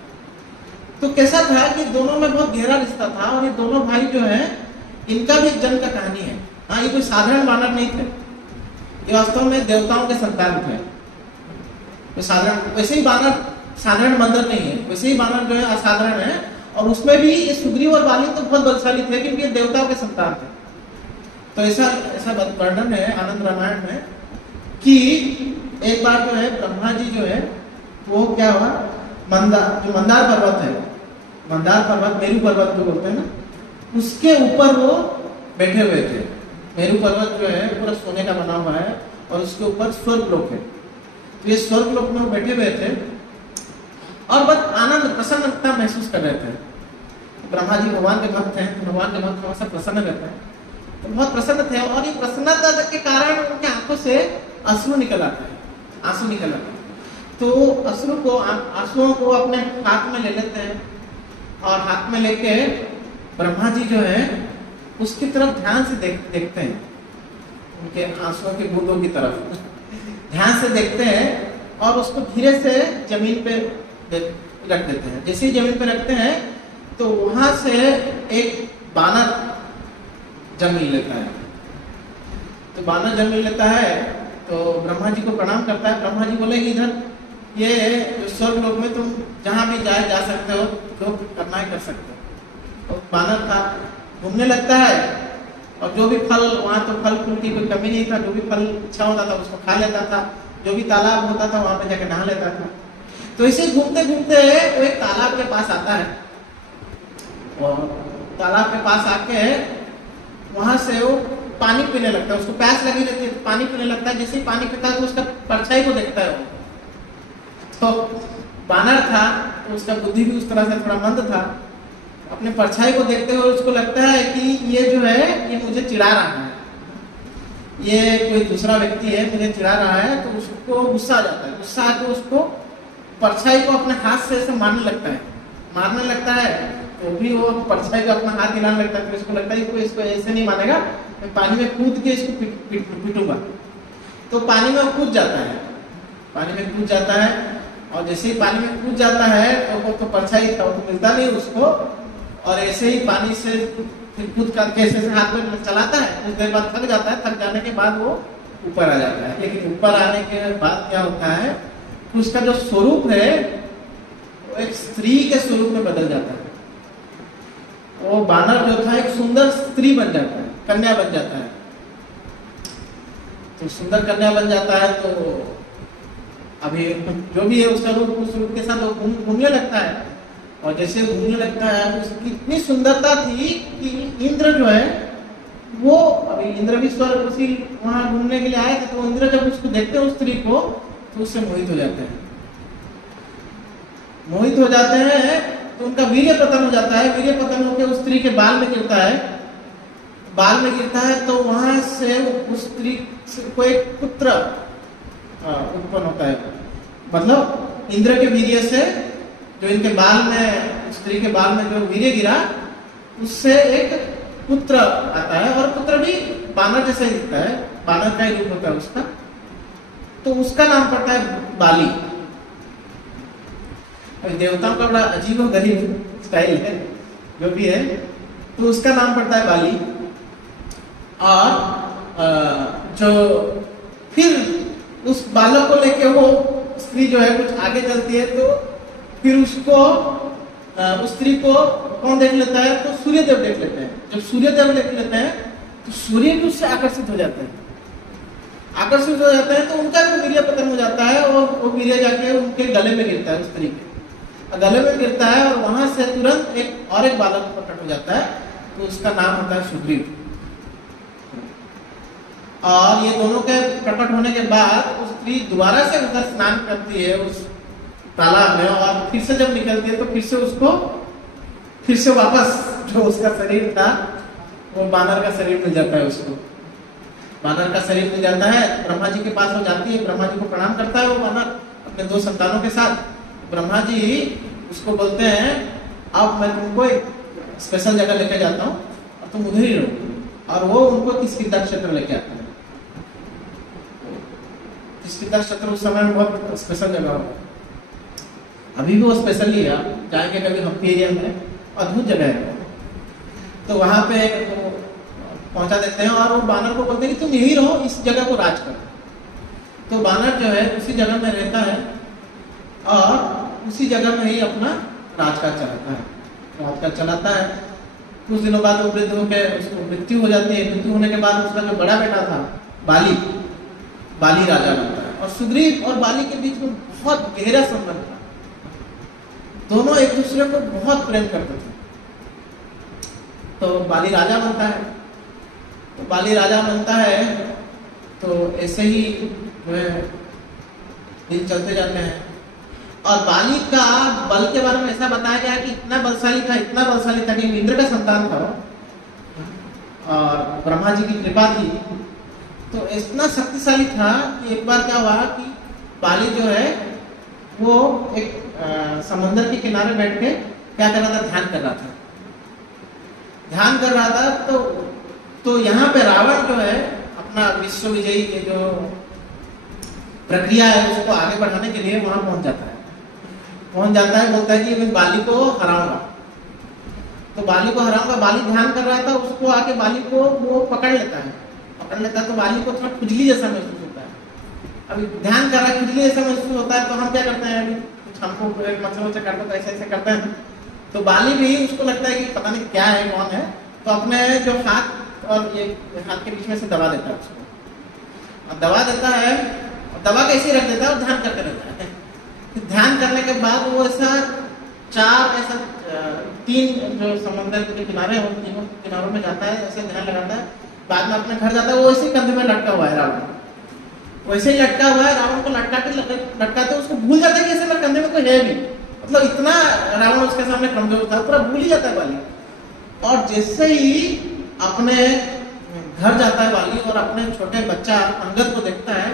तो कैसा था कि दोनों में बहुत गहरा रिश्ता था, और ये दोनों भाई जो है इनका भी जन्म का कहानी है। हाँ, ये कोई साधारण वानर नहीं थे, ये वास्तव में देवताओं के संतान थे। तो साधारण, वैसे ही वानर साधारण बंदर नहीं है, वैसे ही वानर जो है असाधारण है। और उसमें भी ये सुग्रीव और बाली तो बहुत बलशाली थे, क्योंकि ये देवताओं के संतान थे। तो ऐसा वर्णन है आनंद रामायण में कि एक बार जो है ब्रह्मा जी जो है वो क्या हुआ, मंदार पर्वत है, मंदार पर्वत, मेरू पर्वत जो बोलते हैं ना, उसके ऊपर वो बैठे हुए थे। मेरू पर्वत जो है पूरा सोने का बना हुआ है, और उसके ऊपर स्वर्गलोक है। तो ये स्वर्गलोक में वो बैठे हुए थे और बहुत आनंद प्रसन्नता महसूस कर रहे थे। ब्रह्मा जी भगवान के भक्त हैं, तो भगवान के भक्त हमेशा प्रसन्न रहते हैं, तो बहुत प्रसन्न थे। और ये प्रसन्नता के कारण उनके आंखों से आंसू निकल आते हैं, आंसू निकल आते हैं। तो आंसुओं को अपने हाथ में ले लेते हैं, और हाथ में लेके ब्रह्मा जी जो है उसकी तरफ ध्यान से देखते हैं, उनके आंसुओं के बूंदों की तरफ ध्यान से देखते हैं, और उसको धीरे से जमीन पे रख देते हैं। जैसे ही जमीन पे रखते हैं तो वहां से एक बानर जमीन लेता है। तो बानर जमीन लेता है तो ब्रह्मा जी को प्रणाम करता है। ब्रह्मा जी बोले कि इधर ये जो स्वर्ग लोक में तुम जहां भी जा सकते हो, जो करना है कर सकते हो। तो बानर था, घूमने लगता है, और जो भी फल, वहां तो फल फूल की कोई कमी नहीं था, जो भी फल इच्छा होता था उसको खा लेता था, जो भी तालाब होता था वहां पे जाके नहा लेता था। तो इसे घूमते घूमते वो एक तालाब के पास आता है, और तालाब के पास आके वहां से वो पानी पीने लगता है। उसको प्यास लगी रहती है, पानी पीने लगता है। जैसे ही पानी पीता है तो उसका परछाई को देखता है। तो बानर था तो उसका बुद्धि भी उस तरह से थोड़ा मंद था। अपने परछाई को देखते हुए उसको लगता है कि ये जो है ये मुझे चिढ़ा रहा है, ये कोई दूसरा व्यक्ति है, मुझे चिढ़ा रहा है। तो उसको गुस्सा आ जाता है। गुस्सा आके उसको परछाई को अपने हाथ से ऐसे मारने लगता है। तो भी वो परछाई को अपना हाथ हिलाने लगता है। फिर उसको लगता है इसको ऐसे नहीं मानेगा, मैं पानी में कूद के इसको पीटूंगा। तो पानी में वो कूद जाता है, और जैसे ही पानी में कूद जाता है तो परछाई था वो तो मिलता नहीं उसको, और ऐसे ही पानी से फिर कूद करके ऐसे हाथ में चलाता है, कुछ देर बाद थक जाता है, थक जाने के बाद वो ऊपर आ जाता है। लेकिन ऊपर आने के बाद क्या होता है, उसका जो स्वरूप है वो एक स्त्री के स्वरूप में बदल जाता है। वो बानर जो था एक सुंदर स्त्री बन जाता है, कन्या बन जाता है। तो सुंदर कन्या बन जाता है तो अभी जो भी है उसका रूप, उस रूप के साथ वो घूमने लगता है। और जैसे घूमने लगता है उसकी इतनी सुंदरता थी कि इंद्र जो है वो, अभी इंद्र भी स्वर्ग उसी वहां घूमने के लिए आए थे, तो इंद्र जब उसको देखते हैं उस स्त्री को तो उससे मोहित हो जाते हैं। मोहित हो जाते हैं तो उनका वीर्य पतन हो जाता है। वीर्य पतन होकर उस स्त्री के बाल में गिरता है। बाल में गिरता है तो वहां से उस स्त्री को एक पुत्र उत्पन्न होता है। मतलब इंद्र के वीर्य से जो इनके बाल में, स्त्री के बाल में जो वीर्य गिरा, उससे एक पुत्र आता है। और पुत्र भी बानर जैसा ही दिखता है, बानर का ही रूप होता है उसका। तो उसका नाम पड़ता है बाली। देवताओं का बड़ा अजीब और गरीब स्टाइल है जो भी है, तो उसका नाम पड़ता है बाली। और जो फिर उस बालक को लेके वो स्त्री जो है कुछ आगे चलती है, तो फिर उसको उस स्त्री को कौन देख लेता है, तो सूर्यदेव देख लेते हैं। जब सूर्यदेव देख लेते हैं तो सूर्य भी उससे आकर्षित हो जाते हैं। आकर्षित हो जाते हैं तो उनका भी वीर्य पतन हो जाता है और वो वीर्य जाके उनके गले में गिरता है, उस स्त्री के गले में गिरता है। और वहां से तुरंत एक बालक प्रकट हो जाता है, तो उसका नाम होता है सुग्रीव। और ये दोनों के प्रकट होने के बाद उस स्त्री दोबारा से उधर स्नान करती है उस तालाब में, और फिर से जब निकलती है तो फिर से वापस जो उसका शरीर था वो बानर का शरीर मिल जाता है उसको। बानर का शरीर मिल जाता है, ब्रह्मा जी के पास वो जाती है, ब्रह्मा जी को प्रणाम करता है वो बानर अपने 2 संतानों के साथ। ब्रह्मा जी उसको बोलते हैं अब मैं तुमको एक स्पेशल जगह लेके जाता हूँ और तुम उधर ही रहो। और वो उनको किष्किंधा क्षेत्र लेके आते हैं। किष्किंधा क्षेत्र उस समय में बहुत स्पेशल जगह होगा, अभी भी वो स्पेशल ही है। आप जाएंगे कभी हम्पी एरिया में, अद्भुत जगह है। तो वहां पे तो पहुंचा देते हैं और वो बानर को बोलते हैं कि तुम यही रहो, इस जगह को राज करो। तो बानर जो है उसी जगह में रहता है और उसी जगह में ही अपना राजकाज चलाता है, राजकाज चलाता है। कुछ दिनों बाद वो वृद्ध होकर उसको मृत्यु हो जाती है। मृत्यु होने के बाद उसका जो बड़ा बेटा था बाली राजा बनता है। और सुग्रीव और बाली के बीच में बहुत गहरा संबंध था, दोनों एक दूसरे को बहुत प्रेम करते थे। तो बाली राजा बनता है। तो बाली राजा बनता है तो ऐसे ही जो है दिन चलते जाते हैं। और बाली का बल के बारे में ऐसा बताया गया कि इतना बलशाली था कि इंद्र का संतान था और ब्रह्मा जी की कृपा थी, तो इतना शक्तिशाली था कि एक बार क्या हुआ कि बाली जो है वो एक समंदर के किनारे बैठ के क्या कर रहा था, ध्यान कर रहा था। तो यहाँ पे रावण जो है अपना विश्व विजयी की जो प्रक्रिया है उसको आगे बढ़ाने के लिए वहां पहुंच जाता है। बोलता है कि मैं बाली को हराऊंगा। तो बाली को हराऊंगा, बाली ध्यान कर रहा था, उसको आके बाली को वो पकड़ लेता है। तो बाली को थोड़ा खुजली जैसा महसूस होता है। अभी ध्यान कर रहा है, खुजली जैसा महसूस होता है, तो हम क्या करते हैं, हमको मच्छर करते तो ऐसे करते हैं। तो बाली भी उसको लगता है कि पता नहीं क्या है, कौन है, तो अपने जो हाथ और ये हाथ के बीच में से दबा देता है उसको। दबा देता है, दबा के ऐसे रख देता है और ध्यान करते रहता है। ध्यान करने के बाद वो ऐसा 3 जो समंदर के किनारे हैं, तीनों किनारों में जाता है, ऐसे ध्यान लगाता है। बाद में अपने घर जाता है, वो ऐसे कंधे में लटका हुआ है रावण, वैसे ही लटका हुआ है। रावण को लटकाते उसको भूल जाता है कि ऐसे मेरे कंधे में कोई है भी। मतलब इतना रावण उसके सामने कमजोर था, पूरा भूल ही जाता है बाली। और जैसे ही अपने घर जाता है बाली और अपने छोटे बच्चा अंगद को देखता है,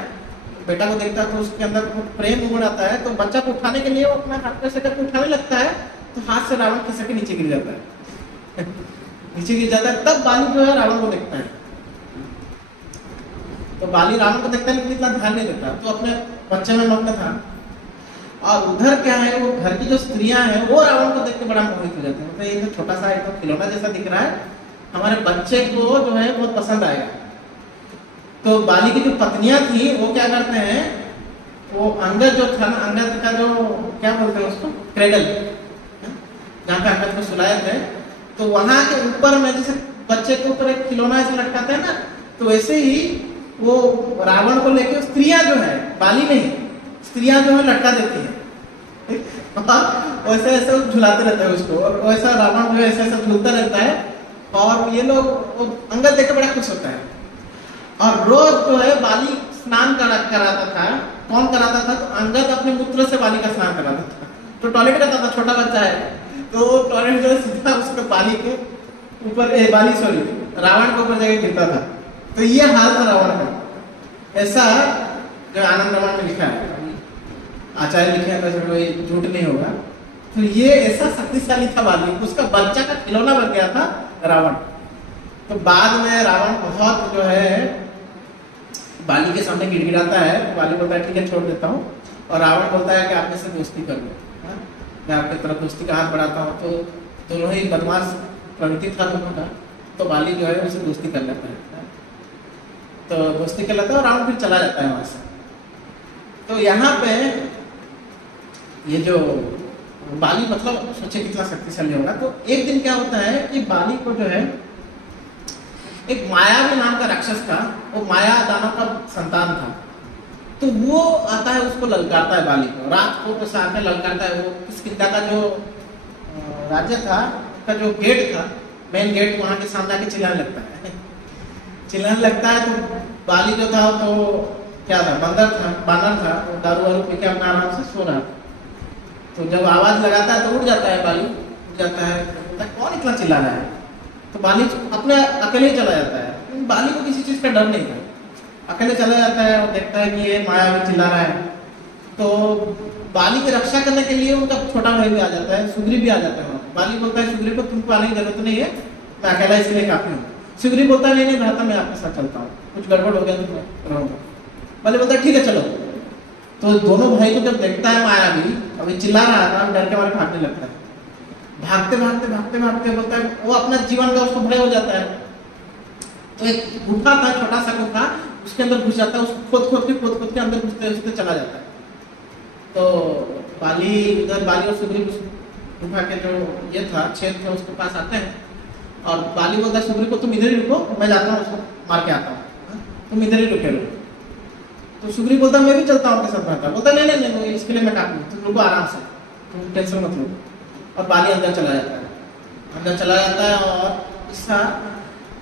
बेटा को देखता है, तो उसके अंदर प्रेम उमड़ आता है। तो बच्चा को उठाने के लिए वो अपना हाथ पे से करके उठाने लगता है, तो हाथ से रावण खिसक के नीचे गिर जाता है। तब बाली जो है रावण को देखता है। तो बाली रावण को देखता है लेकिन इतना ध्यान नहीं देता, तो अपने बच्चे में मग्न था। और उधर क्या है, वो घर की जो स्त्रियां हैं वो रावण को देख के बड़ा मोहित हो जाते हैं। मतलब ये तो छोटा सा एक तो खिलौना जैसा दिख रहा है, हमारे बच्चे को जो है बहुत पसंद आएगा। तो बाली की जो पत्नियां थी वो क्या करते हैं, वो अंगद जो था ना, अंगद का जो क्या बोलते हैं उसको, क्रेडल, जहाँ पे अंगद को सुलाए थे, तो वहां के ऊपर में जैसे बच्चे के ऊपर एक खिलौना ऐसे लटकाते हैं ना, तो वैसे ही वो रावण को लेके स्त्रियां जो है, बाली नहीं, स्त्रियां जो है लटका देती है वैसे ऐसे झुलाते रहते हैं उसको, और वैसा रावण जो है ऐसे ऐसे झूलता रहता है, और ये लोग अंगद देख के बड़ा खुश होता है। और रोज जो है बाली स्नान कराता था। कौन कराता था? तो अंगद अपने मूत्र से बाली का स्नान कराता था। तो टॉयलेट रहता था, छोटा बच्चा है, तो टॉयलेट जो है सीधा उसके बाली के ऊपर, रावण के ऊपर जाके गिरता था। तो ये हाल था रावण का। ऐसा जो आनंद रामायण में लिखा है, आचार्य लिखे हैं, वैसे कोई झूठ नहीं होगा। तो ये ऐसा शक्तिशाली था बाली, उसका बच्चा का खिलौना बन गया था रावण। तो बाद में रावण बहुत जो है बाली के सामने गिड़गिड़ाता है। बाली बोलता है ठीक है छोड़ देता हूँ, और रावण बोलता है कि आप मेरे से दोस्ती कर लो, मैं आपकी तरफ दोस्ती का हाथ बढ़ाता हूँ। तो दोनों ही बदमाश प्रवृत्ति था दोनों का, तो बाली जो है उसे दोस्ती कर लेता है। तो दोस्ती कर लेता है और रावण फिर चला जाता है वहां से। तो यहाँ पे ये जो बाली, मतलब सोचे कितना शक्तिशाली होगा। तो एक दिन क्या होता है कि बाली को जो है एक मायावी नाम का राक्षस था, वो माया दानव का संतान था। तो वो आता है, उसको ललकारता है बाली को, रात को तो आके ललकारता है। वो किष्किंधा का जो राज्य था, का जो गेट था, मेन गेट, वहां के सामने आके चिल्लाने लगता है। चिल्लाने लगता है तो बाली जो था तो क्या था, बानर था, वो दारू वारू पी के अपना आराम से सो रहा था। तो जब आवाज लगाता है तो उठ जाता है बाली, उठ जाता है, तो कौन इतना चिल्ला रहा है। तो बाली अपने अकेले ही चला जाता है। बाली को किसी चीज का डर नहीं था, अकेले चला जाता है और देखता है कि ये माया भी चिल्ला रहा है। तो बाली की रक्षा करने के लिए उनका छोटा भाई भी आ जाता है, सुग्रीव भी आ जाता है। बाली बोलता है सुग्रीव को तुमको आने की जरूरत नहीं है, मैं अकेला इसलिए काफी हूँ। सुग्रीव बोलता है नहीं नहीं भ्राता, मैं आपके साथ चलता हूँ, कुछ गड़बड़ हो गया तो मैं रहूंगा। बाली बोलता है ठीक है चलो। तो दोनों भाई को जब देखता है माया भी, अभी चिल्ला रहा था, डर के मारे भागने लगता है। भागते भागते भागते भागते बोलता है, वो अपना जीवन का उसको भय हो जाता है। तो एक गुफा था, छोटा सा गुफा, उसके अंदर घुस जाता है, उसको खोद के अंदर घुसते चला जाता है। तो बाली उधर, बाली और सुग्रीव उस गुफा के जो ये था छेद था उसके पास आते हैं, और बाली बोलता है सुग्रीव को तुम इधर ही रुको, मैं जाता हूँ उसको मार के आता हूँ, तुम इधर ही रुके रहो। तो सुग्रीव बोलता मैं भी चलता हूँ आपके साथ रहता। बोलता नहीं, इसके लिए मैं काफी, तुम रुको आराम से, तुम टेंशन मत लो। और बाली अंदर चला जाता है, अंदर चला जाता है, और इसका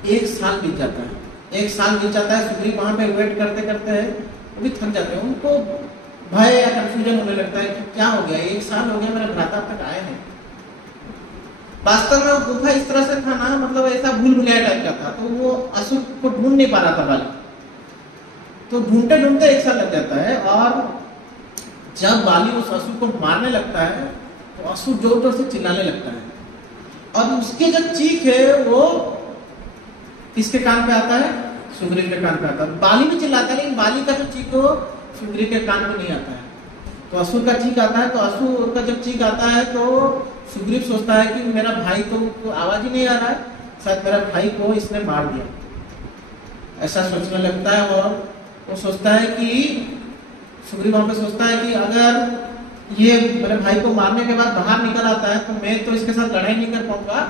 1 साल बीत जाता है। 1 साल बीत जाता है, सुग्रीव वहां पे वेट करते करते वो भी थक जाते हैं। उनको भय या कंफ्यूजन होने लगता है कि क्या हो गया, 1 साल हो गया मेरा भ्राता अब तक आए नहीं। वास्तव में वो गुफा इस तरह से था ना, मतलब ऐसा भूल भुलैया टाइप का था, तो वो असुर को ढूंढ नहीं पा रहा था बाली। तो ढूंढते ढूंढते 1 साल लग जाता है, और जब बाली उस असुर को मारने लगता है तो असुर जोर जोर से चिल्लाने लगता है, और उसके जो चीख है वो किसके कान पे आता है? सुग्रीव के कान पे आता है। बाली भी चिल्लाता है, लेकिन बाली का जो चीख हो सुग्रीव के कान पे नहीं आता है। तो असुर का चीख आता है, तो असुर का जब चीख आता है तो सुग्रीव सोचता है कि मेरा भाई तो आवाज ही नहीं आ रहा है, शायद मेरा भाई को इसने मार दिया, ऐसा सोचने लगता है। और वो सोचता है कि सुग्रीव वहां पे सोचता है कि अगर ये मेरे भाई को मारने के बाद बाहर निकल आता है तो मैं तो इसके साथ लड़ाई नहीं कर पाऊंगा,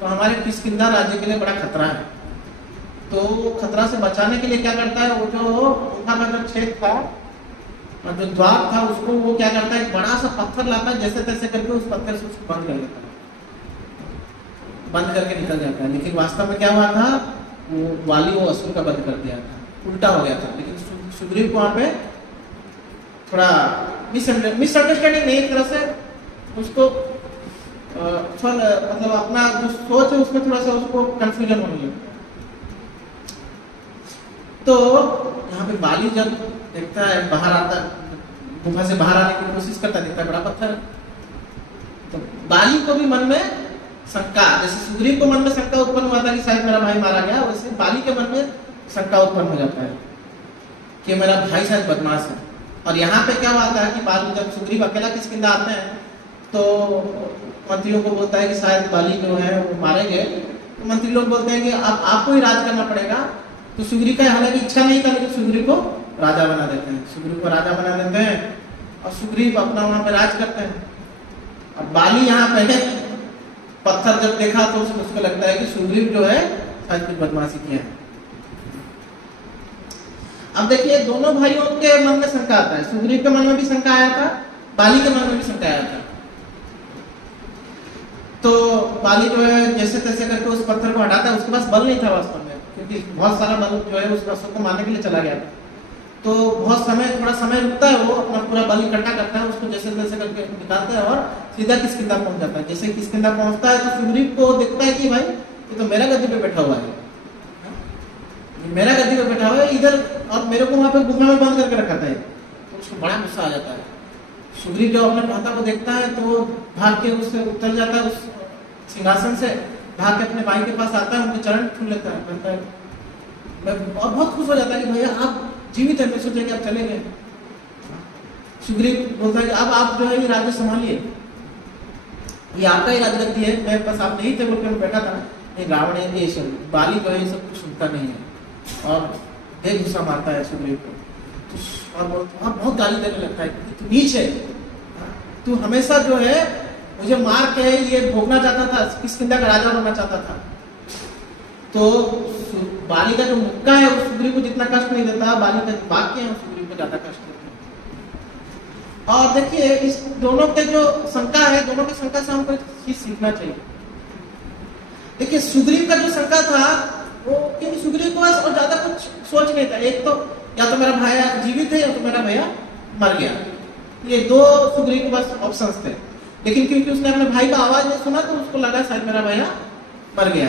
तो हमारे किष्किंधा राज्य के लिए बड़ा खतरा है। तो खतरा से बचाने के लिए क्या करता है, वो जो गुफा का जो छेद था और जो द्वार था, उसको वो क्या करता है, एक बड़ा सा पत्थर लाता है, जैसे तैसे करके उस पत्थर से उसको बंद कर देता है, बंद करके निकल जाता है। लेकिन वास्तव में क्या हुआ था, वो वाली वो असुर का बंद कर दिया था, उल्टा हो गया था। लेकिन सुग्रीव को वहां पे थोड़ा मिसअंडरस्टैंडिंग नहीं, एक तरह से उसको मतलब अपना जो सोच है उसमें थोड़ा सा उसको कंफ्यूजन होने लगता है। तो यहाँ पे बाली जब देखता है, बाहर आता, गुफा से बाहर आने की कोशिश करता, देखता है बड़ा पत्थर। तो बाली को भी मन में शंका, जैसे सुग्रीव को मन में शंका उत्पन्न हुआ था कि शायद मेरा भाई मारा गया, वैसे बाली के मन में शंका उत्पन्न हो जाता है कि मेरा भाई शायद बदमाश है। और यहाँ पे क्या होता है कि बाली जब सुग्रीव अकेला किष्किंधा आते हैं तो मंत्रियों को बोलता है कि शायद बाली जो है वो मारेंगे, तो मंत्री लोग बोलते हैं कि अब आपको ही राज करना पड़ेगा। तो सुग्रीव का हालांकि इच्छा नहीं था, लेकिन सुग्रीव को राजा बना देते हैं, सुग्रीव को राजा बना देते हैं और सुग्रीव अपना वहां पे राज करते हैं। अब बाली यहाँ पे पत्थर जब देखा तो उसको लगता है कि सुग्रीव जो है शायद कुछ बदमाशी किया है। अब देखिए दोनों भाइयों के मन में शंका आता है, सुग्रीव के मन में भी शंका आया था, बाली के मन में भी शंका आया था। तो बाली जो है जैसे तैसे करके उस पत्थर को हटाता है, उसके पास बल नहीं था वास्तव में, क्योंकि बहुत सारा बल जो है उस असुर को मारने के लिए चला गया था। तो बहुत समय थोड़ा समय रुकता है, वो अपना पूरा बल इकट्ठा करता है, उसको जैसे तैसे करके निकालता है और सीधा किष्किंधा पहुंच जाता है। जैसे किष्किंधा पहुंचता है तो सुग्रीव को दिखता है कि भाई ये तो मेरा गद्दी पे बैठा हुआ है, मेरा गद्दी पे बैठा हुआ है इधर, और मेरे को वहां पे गुफा में बंद करके रखा था। तो उसको बड़ा गुस्सा आ जाता है। सुग्रीव जब अपने भ्राता को देखता है तो वो भाग के उससे उतर जाता है, उस सिंहासन से भाग के अपने भाई के पास आता है, उनके चरण छू लेता है, कहता है और बहुत खुश हो जाता है कि भैया आप जीवित है, मैं सोचा कि आप चले गए। सुग्रीव बोलता है कि अब आप जो है ये राज्य संभालिए, ये आपका ही राजगद्दी है, मैं बस आप नहीं थे बोल के बैठा था। ये रावण है, ये बाली जो है सब कुछ सुनता नहीं है और ढेर गुस्सा मारता है सुग्रीव को। और बहुत गाली देने लगता है, तू नीच है, तू हमेशा जो है मुझे मार के ये भोगना चाहता था, किष्किंधा का राजा बनना चाहता था। तो बाली का जो मुक्का है वो सुग्रीव को जितना कष्ट नहीं देता, बाली का वाक्य है वो सुग्रीव को ज्यादा कष्ट देता है। और देखिए इस दोनों के जो शंका है, दोनों की शंका से हमको एक चीज सीखना चाहिए। देखिए सुग्रीव का जो शंका था वो, क्योंकि सुग्रीव को और ज्यादा कुछ सोच नहीं था, एक तो या तो मेरा भाई जीवित है या तो मेरा भैया मर गया, ये दो सुग्रीव के पास ऑप्शंस थे। लेकिन क्योंकि उसने अपने भाई का आवाज नहीं सुना तो उसको लगा शायद मेरा भैया मर गया।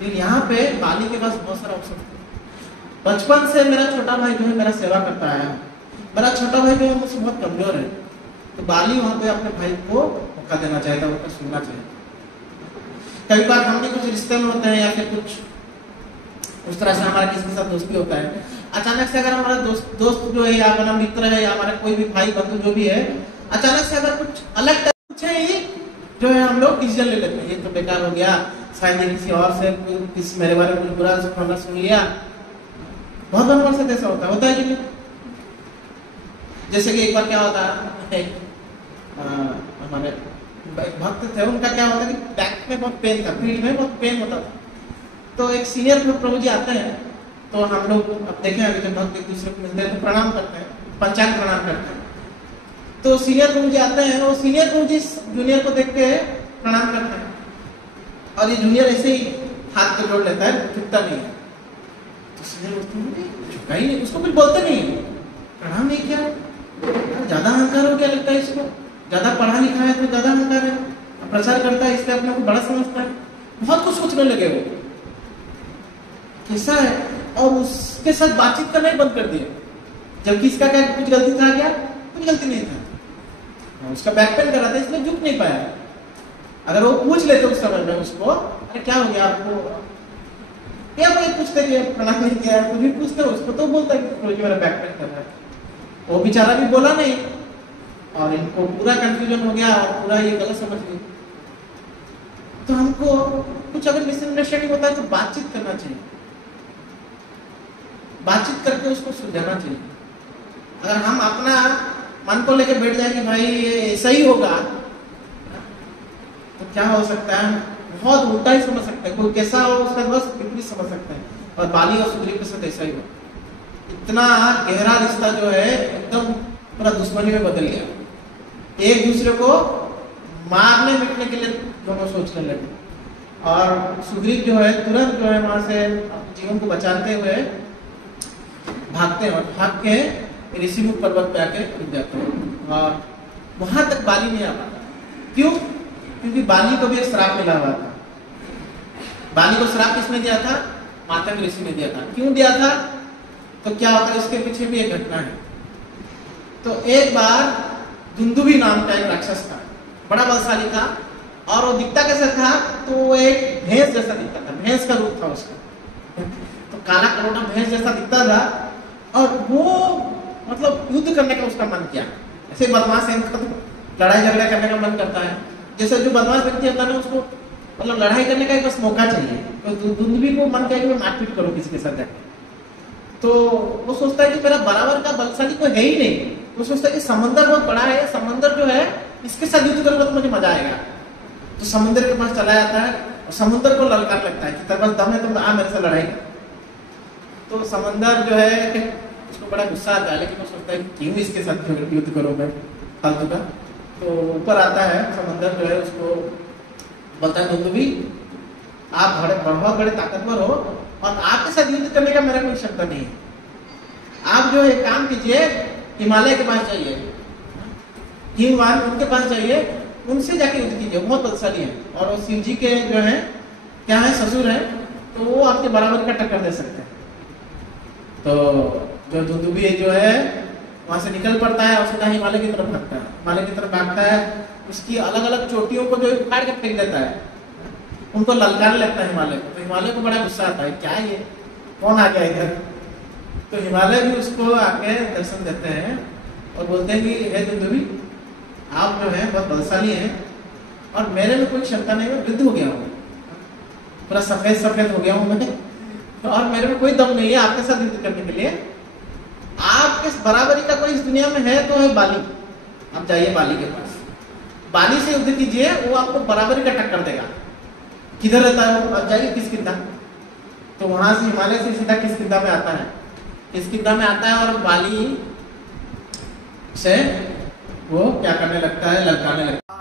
लेकिन यहाँ पे बाली के पास बहुत सारा ऑप्शन थे। बचपन से मेरा छोटा भाई जो है मेरा सेवा करता है, मेरा छोटा भाई जो है मुझसे बहुत कमजोर है, तो बाली वहां पे अपने भाई को मौका देना चाहता है, उनका सुनना चाहिए। कई बार हम भी कुछ रिश्ते में होते हैं या फिर कुछ उस तरह से हमारा किसी के साथ दोस्ती होता है, अचानक से अगर हमारा दोस्त जो है या हमारा मित्र है या हमारा कोई भी भाई बंधु जो भी है, अचानक से अगर कुछ अलग ही जो है हम लोग डिसीजन ले लेते हैं, ये तो बेकार हो गया, शायद ये किसी और से किसी मेरे बारे में कुछ बुरा सुन लिया। बहुत बार से ऐसा होता है कि नहीं? जैसे कि एक बार क्या होता है, हमारे भक्त थे, उनका क्या होता है कि बैक में बहुत पेन था, पीठ में बहुत पेन होता था। तो एक सीनियर प्रभु जी आते हैं, तो हम लोग अब देखें अभी जब भक्त एक दूसरे को मिलते हैं तो प्रणाम करते हैं, पंचांग प्रणाम करते हैं। तो सीनियर प्रभु जी आते हैं, वो सीनियर प्रभु जी जूनियर को देख के प्रणाम करते हैं और ये जूनियर ऐसे ही हाथ को जोड़ लेता है, झुकता नहीं है। तो सीनियर झुका ही नहीं, उसको कुछ बोलते नहीं, प्रणाम नहीं किया, ज्यादा अहंकार हो गया लगता है इसको, ज्यादा पढ़ा लिखा है तो ज्यादा अहंकार है, प्रचार करता है इसलिए अपने को बड़ा समझता है, बहुत कुछ सोचने लगे वो कैसा है। और उसके साथ बातचीत करना ही बंद कर दिया, जबकि इसका क्या कुछ गलती था, क्या कुछ गलती नहीं था, उसका बैक पेन कर रहा था इसलिए झुक नहीं पाया। अगर वो पूछ लेते उस समय में उसको, अरे क्या हो गया आपको, क्या कोई पूछते कि प्रणाम नहीं किया, कुछ भी पूछते उसको तो बोलता है कि मेरा बैक पेन कर रहा है। वो बेचारा भी बोला नहीं और इनको पूरा कंफ्यूजन हो गया और पूरा ये गलत समझ गए। तो हमको कुछ अगर मिसअंडरस्टैंडिंग होता है तो बातचीत करना चाहिए, बातचीत करके उसको सुलझाना चाहिए। अगर हम अपना मन को लेकर बैठ जाए कि भाई ये ऐसा ही होगा, तो क्या हो सकता है, बहुत उल्टा ही समझ सकते हैं, कोई कैसा हो उसका बस विपरीत समझ सकते हैं। और बाली और सुग्रीव के साथ ऐसा ही हुआ, इतना गहरा रिश्ता जो है एकदम पूरा दुश्मनी में बदल गया, एक दूसरे को मारने मिटने के लिए दोनों सोचने लगे। और सुग्रीव जो है तुरंत जो है वहां से अपने जीवन को बचाते हुए भागते हैं और भाग के ऋषिमुख पर्वत पे आके रुक जाते हैं और वहां तक बाली नहीं आ पाता। क्यों? क्योंकि बाली को भी एक श्राप मिला हुआ था। बाली को श्राप किसने दिया था? मातंग ऋषि ने दिया था। क्यों दिया था? तो क्या होता है, इसके पीछे भी एक घटना है। तो एक बार दुंदुभी नाम का एक राक्षस था, बड़ा बलशाली था और वो दिखता कैसा था, तो वो एक भैंस जैसा दिखता था, भैंस का रूप था उसका, तो काला करोड़ा भैंस जैसा दिखता था। और वो मतलब युद्ध करने का उसका मन किया। ऐसे बदमाश है, लड़ाई झगड़ा करने का मन करता है। जैसे जो बदमाश व्यक्ति होता है ना, उसको मतलब लड़ाई करने का एक बस मौका चाहिए। तो दुंदुभी को मन किया कि मैं मारपीट करूं किसी के साथ जाके। तो वो सोचता है कि मेरा बराबर का बलशाली कोई है ही नहीं। वो सोचता है कि समंदर बहुत बड़ा है, समंदर जो है इसके साथ युद्ध करूंगा तो मुझे मजा आएगा। तो समुद्र के पास चला जाता है और समुद्र को ललकार लगता है कि तेरे पास दम है तो आ मेरे से लड़ाई कर। तो समंदर जो है उसको बड़ा गुस्सा आता है, लेकिन वो सोचता है कि क्यों इसके साथ युद्ध करूं मैं फालतू का। तो ऊपर आता है समंदर जो है, उसको बोलता है दुंदुभी आप बहुत बड़े ताकतवर हो और आपके साथ युद्ध करने का मेरा कोई क्षमता नहीं है। आप जो है काम कीजिए, हिमालय के पास जाइए, हिमवान उनके पास जाइए, उनसे जाके युद्ध कीजिए, बहुत बलशाली है और वो शिव जी के जो है क्या है ससुर है, तो वो आपके बराबर का टक्कर दे सकते हैं। तो जो दुंदुभी जो है वहां से निकल पड़ता है और सीधा हिमालय की तरफ भागता है। हिमालय की तरफ भागता है, उसकी अलग अलग चोटियों को जो उखाड़ के फेंक देता है, उनको ललकारने लगता है हिमालय को। तो हिमालय को बड़ा गुस्सा आता है, क्या ये कौन आ गया इधर। तो हिमालय भी उसको आके दर्शन देते हैं और बोलते हैं कि हे दुंदुभी आप जो है बहुत बलशाली हैं और मेरे में कोई क्षमता नहीं, मैं वृद्ध हो गया हूँ, पूरा सफेद सफेद हो गया हूँ मैं, तो और मेरे में कोई दम नहीं है आपके साथ युद्ध करने के लिए। आपके बराबरी का कोई इस दुनिया में है तो है बाली। आप जाइए बाली के पास, बाली से युद्ध कीजिए, वो आपको बराबरी का टक्कर देगा। किधर रहता है वो, आप जाइए किष्किंधा। तो वहां से हिमालय से सीधा किष्किंधा में आता है, किष्किंधा में आता है और बाली से वो क्या करने लगता है, ललकारने लगता है।